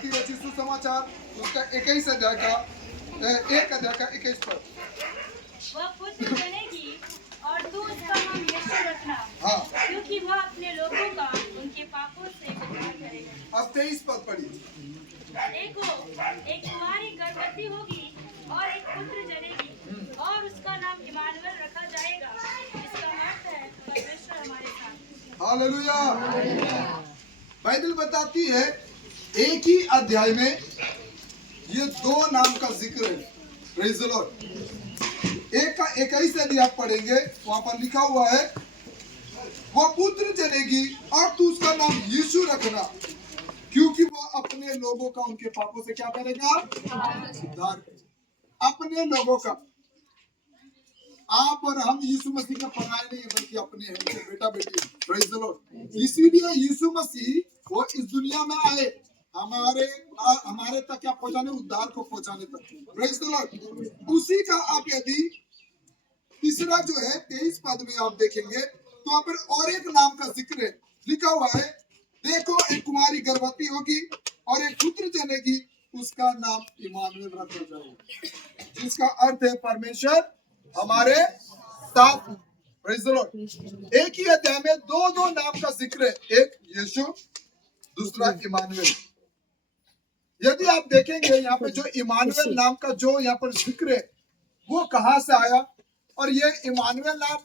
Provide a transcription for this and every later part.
मत्ती रचित सुसमाचार उसका 21 अध्याय का 1 अध्याय का 21 पद। वह पुत्र जनेगी और तू उसका नाम यीशु रखना, हाँ, क्योंकि वह अपने लोगों का उनके पापों से उद्धार करेगा। अब 23 पद पढ़िए। देखो, एक कुमारी गर्भवती होगी और एक पुत्र जनेगी और उसका नाम इमानुएल रखा जाएगा। इसका अर्थ है परमेश्वर हमारे साथ। हालेलुया। बाइबल बताती है एक ही अध्याय में ये दो नाम का जिक्र है। Praise the Lord. एक का 21 यदि आप पढ़ेंगे वहां पर लिखा हुआ है वो पुत्र जनेगी और तू उसका नाम यीशु रखना, क्योंकि वह अपने लोगों का उनके पापों से क्या करेगा? उद्धार। अपने लोगों का, आप और हम यीशु मसीह का पराया नहीं है, बल्कि अपने हैं, उनके बेटा बेटी। Praise the Lord. इसीलिए यीशु मसीह वो इस दुनिया में आए हमारे तक क्या पहुंचाने? उद्धार को पहुंचाने तक। Praise the Lord. उसी का आप यदि तीसरा जो है 23 पद में आप देखेंगे तो वहां पर और एक नाम का जिक्र है। लिखा हुआ है देखो, एक कुमारी गर्भवती होगी और एक पुत्र जनेगी, उसका नाम इमानुएल रखा जाएगा, जिसका अर्थ है परमेश्वर हमारे साथ। Praise the Lord. एक ही अध्याय में दो नाम का जिक्र है, एक यीशु, दूसरा इमानुएल। यदि आप देखेंगे यहाँ पे जो इमानुएल नाम का जो यहाँ पर जिक्र है वो कहाँ से आया, और ये इमानुएल नाम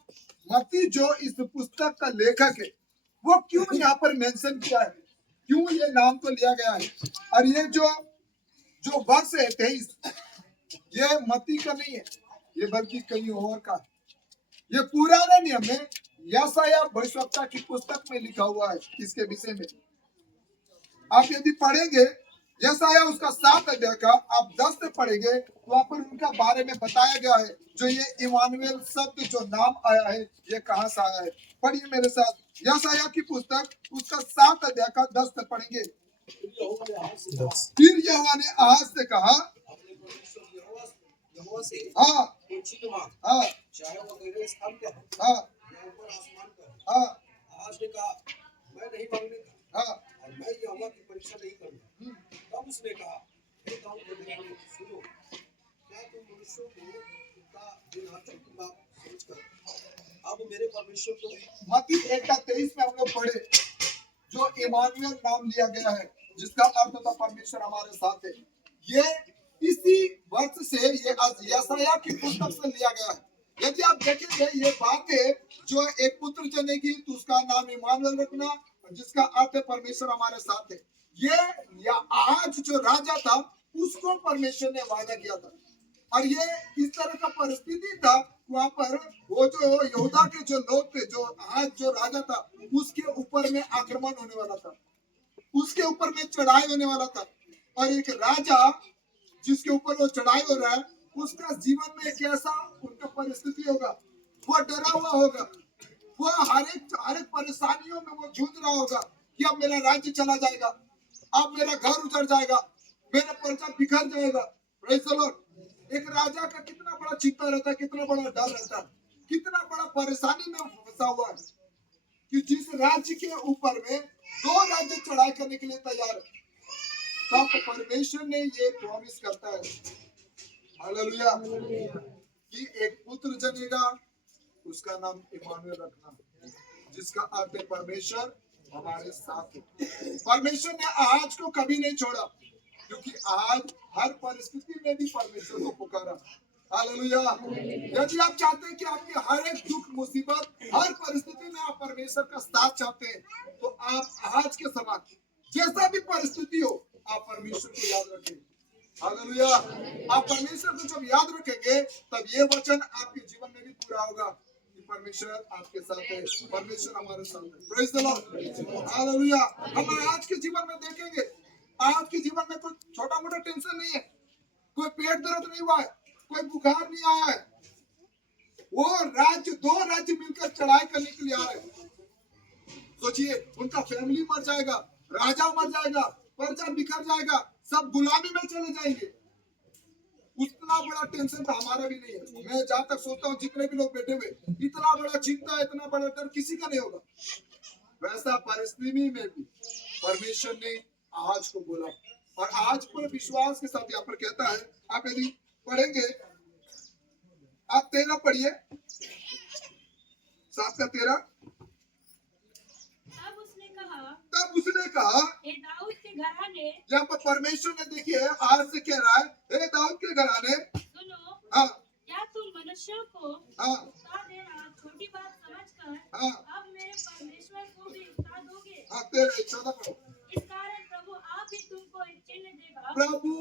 मत्ती जो इस पुस्तक का लेखक है वो क्यों यहाँ पर मेंशन किया है, क्यों ये नाम को लिया गया है। और ये जो वर्ष है 23, ये मत्ती का नहीं है, ये बल्कि कहीं और का है। ये पुराने नियम में यशायाह भविष्यवक्ता की पुस्तक में लिखा हुआ है। इसके विषय में आप यदि पढ़ेंगे यशायाह उसका 7 अध्याय का आप 10 से पढ़ेंगे तो वहां पर उनका बारे में बताया गया है। जो ये इमानुएल शब्द जो नाम आया है ये कहाँ से आया है। पढ़िए मेरे साथ यशायाह की पुस्तक उसका 7 अध्याय का 10 से पढ़ेंगे। फिर यहोवा ने आहाज से कहा, हाँ हाँ चाहे वो तेरे स्तंभ का हो हाँ या ऊपर आसमान का हो। हाँ आहाज ने कहा, मैं नहीं मांगूंगा हाँ और मैं यहोवा की परीक्षा नहीं करूंगा। तब उसने कहा, हे दाऊद के बेटे, सुनो, क्या तुम मनुष्यों को उनका दिन हाथ चूकूंगा समझकर अब मेरे परमेश्वर को मत्ती 1:23 में हम लोग पढ़े जो इमानुएल नाम लिया गया है, जिसका अर्थ होता परमेश्वर हमारे साथ है। ये इसी वर्ष से ये यशायाह की पुस्तक से लिया गया है। यदि आप देखेंगे ये बातें जो एक पुत्र जनेगी तो उसका नाम इमानुएल रखना, जिसका अर्थ है परमेश्वर हमारे साथ है। ये या आज जो राजा था उसको परमेश्वर ने वादा किया था, और ये इस तरह का परिस्थिति था वहां पर वो जो यहूदा के जो लोग थे, जो आज जो राजा था उसके ऊपर में आक्रमण होने वाला था, उसके ऊपर में चढ़ाई होने वाला था। और एक राजा जिसके ऊपर वो चढ़ाई हो रहा है उसका जीवन में कैसा उनका परिस्थिति होगा, वो डरा हुआ होगा, वो हर एक परेशानियों में वो जूझ रहा होगा कि अब मेरा राज्य चला जाएगा, अब मेरा घर उजड़ जाएगा, मेरा प्रजा बिखर जाएगा। Praise the Lord. एक राजा का कितना बड़ा चिंता रहता है, कितना बड़ा डर रहता है, कितना बड़ा परेशानी में फंसा हुआ है कि जिस राज्य के ऊपर में 2 राज्य चढ़ाई करने के लिए तैयार है, तब परमेश्वर ने ये प्रॉमिस करता है, हालेलुया, कि एक पुत्र जनेगा, उसका नाम इमानुएल रखना, जिसका अर्थ है परमेश्वर हमारे साथ है। परमेश्वर ने आज को कभी नहीं छोड़ा, क्योंकि आज हर परिस्थिति में भी परमेश्वर को पुकारा। हालेलुया। यदि आप चाहते हैं कि आपके हर एक दुख मुसीबत हर परिस्थिति में आप परमेश्वर का साथ चाहते हैं, तो आप आज के समान जैसा भी परिस्थिति हो आप परमेश्वर को याद रखें। हालेलुया। आप परमेश्वर को जब याद रखेंगे तब ये वचन आपके जीवन में भी पूरा होगा कि परमेश्वर आपके साथ है, परमेश्वर हमारे साथ है। Praise the Lord. हालेलुया। हम आज के जीवन में देखेंगे, आज के जीवन में कोई छोटा मोटा टेंशन नहीं है, कोई पेट दर्द नहीं हुआ है, कोई बुखार नहीं आया है। वो राज्य 2 राज्य मिलकर चढ़ाई करने के लिए आ रहे हैं। सोचिए, उनका फैमिली मर जाएगा, राजा मर जाएगा, प्रजा बिखर जाएगा, सब गुलामी में चले जाएंगे। उतना बड़ा टेंशन तो हमारा भी नहीं है। मैं जहां तक सोचता हूँ जितने भी लोग बैठे हुए, इतना बड़ा चिंता, इतना बड़ा डर किसी का नहीं होगा। वैसा परिस्थिति में भी परमेश्वर ने आज को बोला, और आज पर विश्वास के साथ यहाँ पर कहता है, आप यदि पढ़ेंगे, आप 13 पढ़िए, 7 का 13। तब उसने कहा, हे दाऊद के घराने, यहाँ पर परमेश्वर ने देखिए आज से कह रहा है, हे दाऊद के घराने, सुनो, हाँ क्या तुम मनुष्यों को हाँ उकसा देना छोटी बात समझकर हाँ अब मेरे परमेश्वर को भी उकसा दोगे? हाँ 13 पढ़ो। इस कारण प्रभु आप ही तुमको एक चिन्ह देगा। प्रभु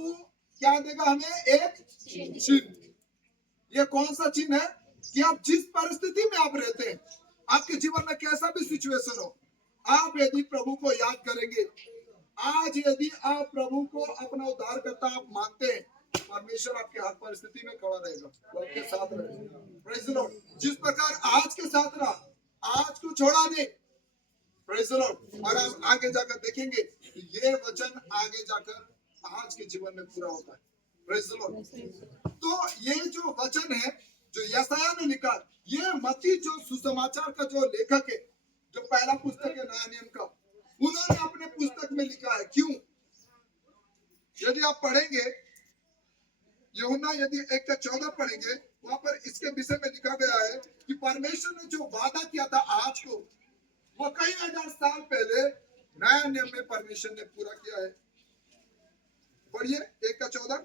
क्या देगा हमें? एक चिन्ह। ये कौन सा चिन्ह है? कि आप जिस परिस्थिति में आप रहते हैं, आपके जीवन में कैसा भी सिचुएशन हो, आप यदि प्रभु को याद करेंगे, आज यदि आप प्रभु को अपना उद्धारकर्ता आप मानते हैं, परमेश्वर आपके हर परिस्थिति में खड़ा रहेगा, वो आपके साथ रहेगा। Praise the Lord. जिस प्रकार आज के साथ रहा, आज को छोड़ा नहीं। Praise the Lord. और आप आगे जाकर देखेंगे, ये वचन आगे जाकर आज के जीवन में पूरा होता है। Praise the Lord. तो ये जो वचन है, जो यशायाह ने लिखा, ये मत्ती जो सुसमाचार का जो लेखक है, जो पहला पुस्तक है नया नियम का, उन्होंने अपने पुस्तक में लिखा है। क्यों? यदि आप पढ़ेंगे यूहन्ना, यदि 1:14 पढ़ेंगे, वहां पर इसके विषय में लिखा गया है कि परमेश्वर ने जो वादा किया था आज को, वो कई हजार साल पहले नया नियम में परमेश्वर ने पूरा किया है। पढ़िए 1:14।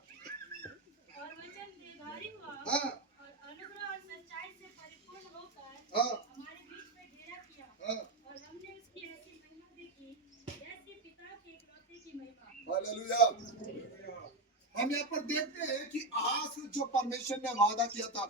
और वचन देहधारी हुआ हाँ और अनुग्रह और सच्चाई से परिपूर्ण होकर हाँ हमारे बीच में डेरा किया, हाँ। और हमने उसकी ऐसी महिमा देखी जैसे पिता के इकलौते की महिमा। हालेलुया। हम यहाँ पर देखते हैं कि आज जो परमेश्वर ने वादा किया था,